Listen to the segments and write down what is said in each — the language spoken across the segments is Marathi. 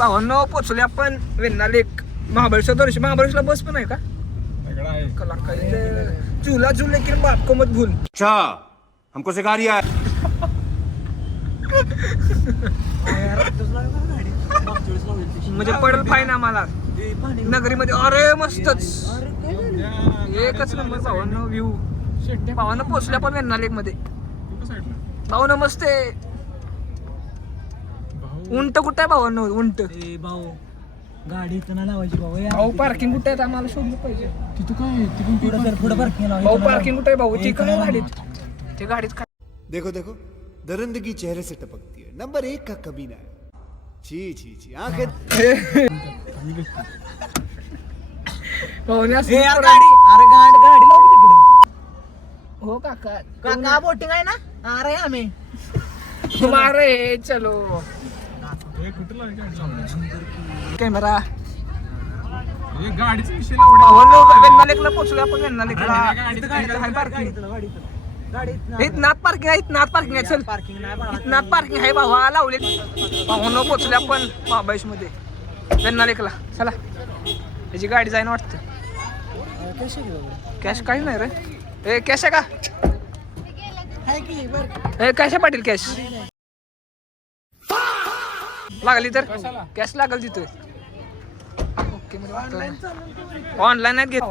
भावांनो पोचले आपण वेण्णा लेक महाबळेश्वर दर्शन. महाबळेश्वरला बस पण आहे का? कला काय झूला झूल लेकिन बाप को मत भूल. अच्छा हमको सिखा रिया है. म्हणजे पडल फाईन आम्हाला नगरीमध्ये. अरे मस्तच एकच नंबर भावांनो व्ह्यू. भावांनो पोचले आपण वेण्णा लेक मध्ये. भावांनो मस्त आहे. उंट कुठं आहे भावांनो? उंट भाऊ गाडी इथं ना लावायची भाऊ. भाऊ पार्किंग कुठे आहे आम्हाला शोधलं पाहिजे. तिथं काय पुढं पार्किंग भाऊ पार्किंग कुठे आहे भाऊ? ती काय गाडीत? ते गाडीत काय? देखो देखो दरिंदगी चेहरे से टपकती है. नंबर 1 का कमीना है. छी छी छी आंखें. भाऊने असं गाडी. अरे गाडी लावू तिकडे. हो काका काका बोटिंग आहे ना. अरे आम्ही तुम्हारे चलो कॅमेरा. गाडीचा विषय वेण्णा लेकला पोचलो आपण. वेण्णा लेकला पार्किंग इथनात पार्किंग आहे. इथनात पार्किंग आहे. चल पार्किंग नाही इथनात पार्किंग आहे भावा लावले. भावांनो पोचले आपण महाबळेश्वर मध्ये वेण्णा लेकला. चला त्याची गाडी जाईन वाटतं. कॅश काही नाही रे. ए कॅश आहे का? ए कॅश आहे पाटील? कॅश लागली तर कॅश लागल तिथं. ओके ऑनलाईन नाही घेत.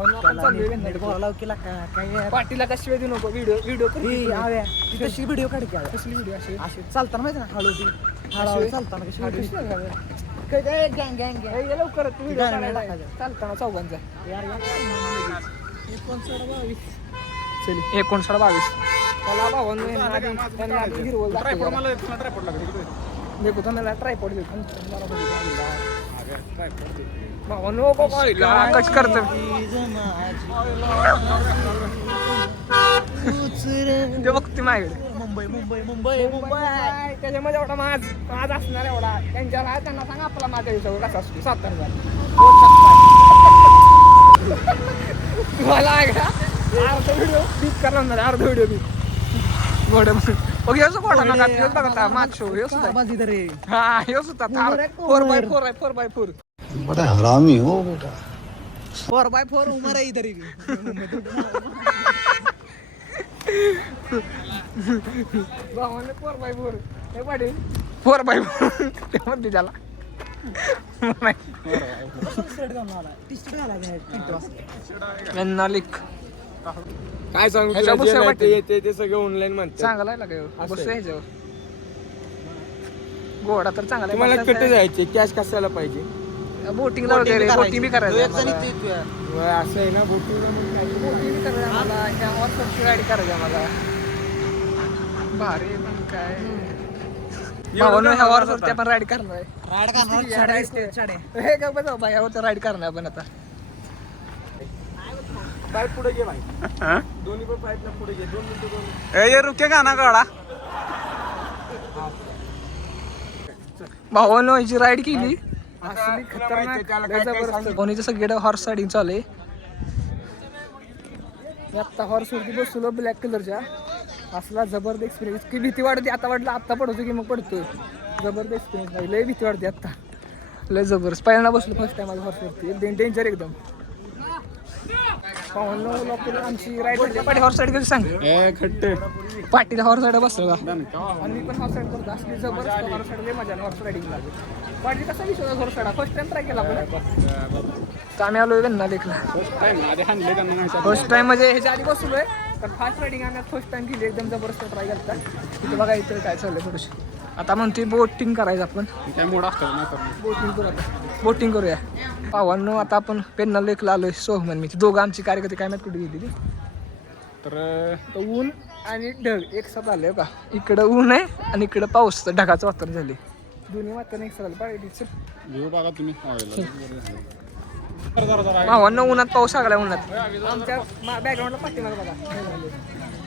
पाटीला का शिवाय देऊ नको. व्हिडिओ तशी व्हिडिओ काढ की. कसली व्हिडिओ असे अशी चालताना माहिती ना हळू चालताना कशी लवकर चालताना चौघांचा. 59-22 चला भावांनो हिरवळ देखो तुम्हाला ट्रायपॉड देतो भावांनो. कच करत ते बघते माझ्याकडे. मुंबई त्याच्यामध्ये एवढा माझ असणार एवढा त्यांच्याला त्यांना सांगा आपला माझ्या दिवसावर कसा असतो. 7,000 मला अर्ध व्हिडिओ बीट करणार. अर्ध व्हिडिओ बीट घोडे बघ येऊ कोणा नका तेच बघा माच शो येऊ सुद्धा. हा येऊ सुद्धा 4x4 आहे. 4x4 बड़ा हरामी हो बेटा. 4x4 उमर आहे इधर. भावाने 4x4 हे पाटील 4x4 ते म्हणते त्याला. वेण्णा लेक काय सांगू ह्याच्या बसल्या वाटेल. ते सगळं ऑनलाईन म्हणतात. चांगला आहे लागाय बस ह्याच्यावर. घोडा तर चांगला तुम्हाला कुठे जायचे? कॅश कशाला पाहिजे? बोटिंगला वगैरे बोटिंग बी करायचं असं आहे ना बोटिंगला मग काय बोटिंग बी करायचं आम्हाला. ह्या हॉर्सवरची गाडी करायची आम्हाला. भारी पण काय भावांनो ह्या हॉर्सवरती आपण राईड करणार आहे. हे का बघा भाई ह्यावरती राईड करणार आपण आता. पाईप पुढे घे भाई. दोन्ही पण पाईपला पुढे घे. 2 मिनिटं ये रुकेगा ना गाडा. भावांनो ह्याची राईड केली असली खतरनाक. कोणीचं सगळीकडे हॉर्स रायडिंग चालू आहे. मी आत्ता हॉर्सवरती बसलो ब्लॅक कलरच्या. असला जबरदस्त एक्सपिरियन्स. की भीती वाटते. आता वाटलं आत्ता पडतो की मग पडतोय. जबरदस्त एक्सपिरियन्स नाही. लय भीती वाटते आत्ता. लय जबरदस्त. पहिल्यांदा बसलो फर्स्ट टाइम माझ्या हॉर्सवरती. डेंजर एकदम. आमची राईड झाली. पाटील हॉर्स राईड कशी सांग. खट्टे पाटील हॉर्स राईड बसला आणि मी पण हॉर्स राईड करतो. असली जबरदस्त हॉर्स राईड. मजा आली हॉर्स रायडिंगला. पाटील कसा विश्वास horse ride first time try केला आपण. तर आम्ही आलोय वेण्णा लेकला. फर्स्ट टाइम म्हणजे ह्याच्या आधी बसलोय तर फास्ट रायडिंग आम्ही फर्स्ट टाइम केली. एकदम जबरदस्त ट्राय करता. तिथे बघा इथं काय चाललंय थोडीशी. आता म्हणते बोटिंग करायचं आपण. काय मोड असतं ना बोटिंग करू आता. बोटिंग करूया भावांनो. आता आपण वेण्णा लेकला आलोय. सोहमन मी दोघं आमची कार्यकर्ते काय माहिती कुठे गेली तर ऊन आणि ढग एक साथ आले का. इकडं ऊन आहे आणि इकडं पाऊस ढगाचं वातावरण झाले. दोन्ही वातावरण एक साथ आलं पाहिजे. बघा तुम्ही भावांनो उन्हात पाऊस लागलाय. उन्हात आमच्या बॅकग्राऊंडला पाठीमागे बघा.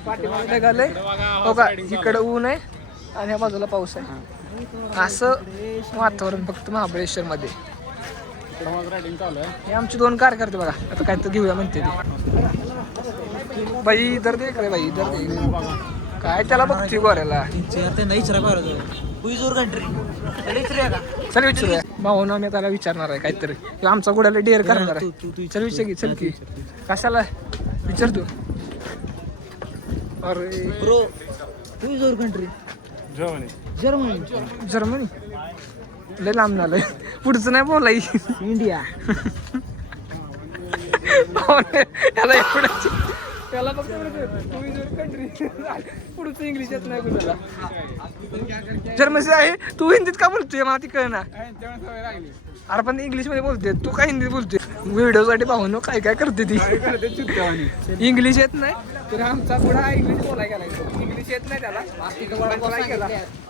पाठीमागे ढग आलंय हो का. इकडं ऊन आहे आणि ह्या बाजूला पाऊस आहे. असं वातावरण फक्त महाबळेश्वर मध्ये. हे आमची 2 कार्यकर्ते बघा. आता काय तर घेऊया म्हणते ती. बाई दर दे बाई दर दे काय त्याला बघते गोऱ्याला. त्यांना विचारा हुईजोर कंट्री चल विचारूया भाऊ मी त्याला विचारणार आहे काहीतरी किंवा आमचा गुडाला डेअर करणार आहे चल विचार की चल की कशाला विचार तू अरे ब्रो हुईजोर कंट्री जर्मनी लय लांब झालंय पुढचं नाही बोलाय इंडिया त्याला एवढंच त्याला फक्त कंट्री पुढचं इंग्लिश येत नाही कुणाला जर्मनी आहे तू हिंदीत का बोलतोय मला ती कळना अरे पण इंग्लिश मध्ये बोलते तू काय हिंदीत बोलतोय व्हिडिओ साठी पाहून काय काय करते ती इंग्लिश येत नाही तर आमचा पुढा इंग्लिश बोलायला गेला इंग्लिश येत नाही त्याला वडापाव केला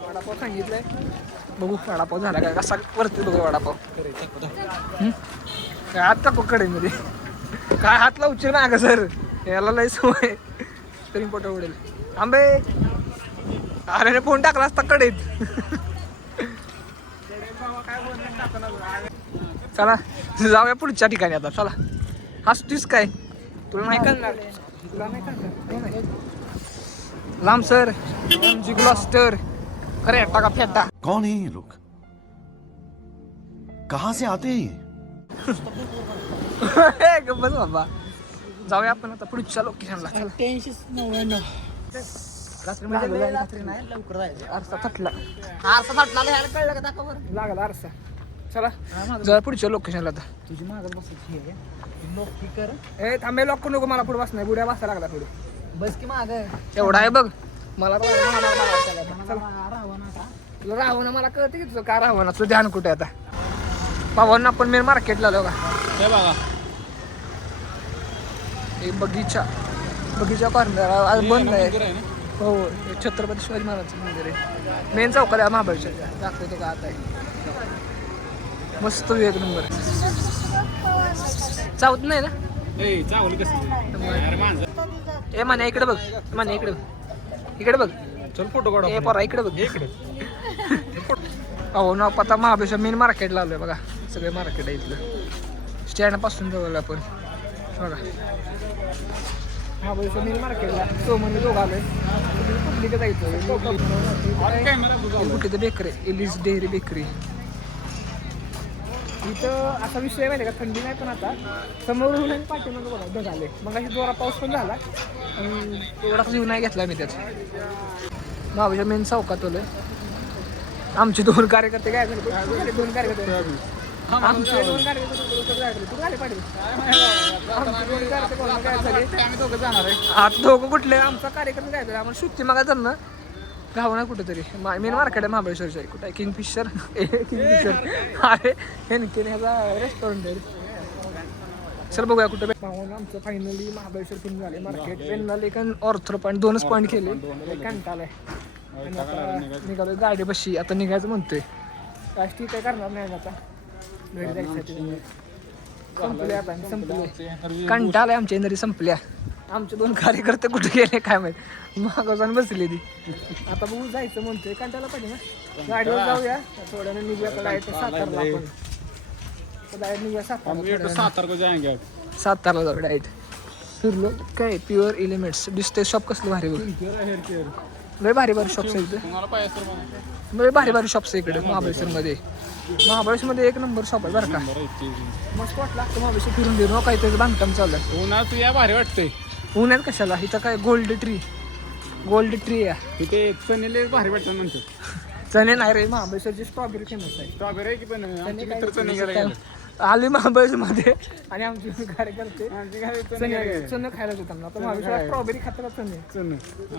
वडापाव सांगितलंय बघू वडापाव झाला काय कसा वरती बघू वडापाव काय हात टाकू कडेमध्ये काय हात लावचे ना का सर याला लय सवय तरी पोट उडेल आंबे अरे फोन टाकला असता कडेत चला जाऊया पुढच्या ठिकाणी आता चला हसतीस काय तुला नाही करणार तुला नाही करणार लांब सर ग्लॉस्टर खरे टाका फेटा कौन है ये लोग कहाँ से आते हैं ये गप्पच बाबा जाऊया आपण आता पुढच्या लोकेशनला 89 रात्री नाही लवकर जायचं आरसा थटला आरसा थटला ह्याला कळलं का दाखव बरं लागला आरसा चला जाऊया पुढच्या लोकेशनला आता तुझी मागच बसायची आहे नोकी कर ए थांबे लॉक नको मला पुढे बस नाही बुड्या बसायला लागला पुढे बस की माग एवढा आहे बघ मला तुला राहा राहू ना मला कळते की तुझं का राहू ना तुझं ध्यान कुठे आता पावांना आपण मेन मार्केटला आलो का बघा बगीचा कॉर्नर आज बंद आहे हो छत्रपती शिवाजी महाराजांचं मंदिर आहे मेन चौकात आहे महाबळेश्वरच्या दाखवतो का आता आहे मस्त एक नंबर चावत नाही ना ए माने इकडे बघ माने इकडे बघ चल फोटो काढ ए परा इकडे बघ इकडे हो ना आता महाबळेश्वर मेन मार्केटला आलोय बघा सगळे मार्केट आहे इथलं स्टँड पासून जवळ आपण बघा महाबळेश्वर मेन मार्केटला तो म्हणजे दोघं आलोय पब्लिक जायचं कुठे तर बेकरी एलिस डेअरी बेकरी इथं असा विषय माहिती का थंडी नाही पण आता समोर होऊन आणि पाठीमागं बघा ढग आले मग अशी जोरा पाऊस पण झाला आणि एवढा जीव नाही घेतला मी त्यात महाबळेश्वर मेन चौकात आलोय आमचे 2 कार्यकर्ते काय झाले 2 कार्यकर्ते आमचे 2 कार्यकर्ते तू आले पाटील आमचे 2 कार्यकर्ते काय झाले आम्ही दोघं जाणार आहे आता दोघं कुठले आमचा कार्यक्रम काय झाला आम्हाला सुट्टी मागा ना गाव नाही कुठेतरी मेन मार्केट आहे महाबळेश्वरचं आहे कुठं आहे किंगफिशर अरे हे ह्याचा रेस्टॉरंट आहे सर बघूया कुठं पाहून आमचं फायनली महाबळेश्वर फिरून झाले मार्केट पेनला एक ऑर्थो पॉईंट 2च पॉईंट केले कंटाळा आहे आणि आता निघालोय गाडी बशी आता निघायचं म्हणतोय काय ठीक आहे करणार नाही आता घरी जायसाठी संपले आता संपले कंटाळा आमच्या इंदरी संपल्या आमचे 2 कार्यकर्ते कुठे गेले काय माहिती मागं जाऊन बसले ती आता बघू जायचं म्हणतोय कंटाळा पाहिजे ना गाडीवर जाऊया थोड्यानं निघूया डायरेक्ट सातारला आपण डायरेक्ट निघूया सातारला जाऊ डायरेक्ट फिरलो काय प्युअर एलिमेंट्स दिसते शॉप कसलं भारी बघ लय भारी शॉप्स आहे इथे लय भारी शॉप्स आहे इकडे महाबळेश्वरमध्ये 1 नंबर शॉप आहे बरं का मस्त वाटलं लागतं महाबळेश्वर फिरून देऊ काय त्याचं बांधकाम चालू आहे उन्हाळ्यात तू या भारी वाटतंय उन्हात कशाला इथं काय गोल्ड ट्री आहे तिथे चणेले भारी वाटतं म्हणतो चणे नाही रे महाबळेश्वरची स्ट्रॉबेरी फेमस आहे स्ट्रॉबेरी आहे की पण आमचे मित्र चणे घ्यायला आली महाबळेश्वरमध्ये आणि आमची कार्यकर्ते चणे खायला देतात आता महाबळेश्वर स्ट्रॉबेरी खातात चणे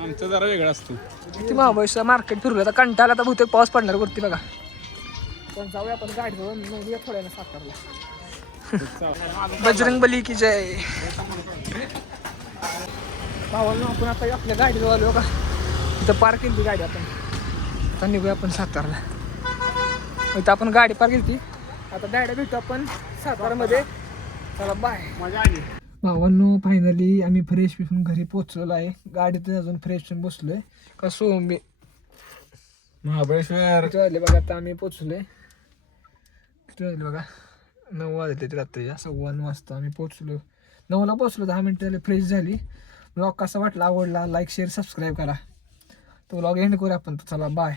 आमचं जरा वेगळं असतं किती महाबळेश्वर मार्केट फिरलं आता कंटाळा आता बहुतेक पाऊस पडणार वरती बघा पण जाऊया आपण गाडी जाऊन थोड्यानं सातारला बजरंग बली की जय भावांनो आपण आता आपल्या गाडीवर आलो का इथं पार्क केली ती गाडी आपण आता निघूया आपण सातारला इथं आपण गाडी पार्क केली आता डायरेक्ट भेटू आपण सातारामध्ये चला बाय मजा आली भावांनो फायनली आम्ही फ्रेश पिसून घरी पोहोचलेलो आहे गाडीत अजून फ्रेश पिऊन बसलोय कसो मी महाबळेश्वर वाजले बघा आता आम्ही पोचलोय किती वाजले बघा 9 वाजले ते रात्री 9:15 वाजता आम्ही पोचलो 9ला पोचलो 10 मिनिटं झाले फ्रेश झाली ब्लॉग कसा वाटला आवडला लाईक शेअर सबस्क्राईब करा तो ब्लॉग एंड करूया आपण चला बाय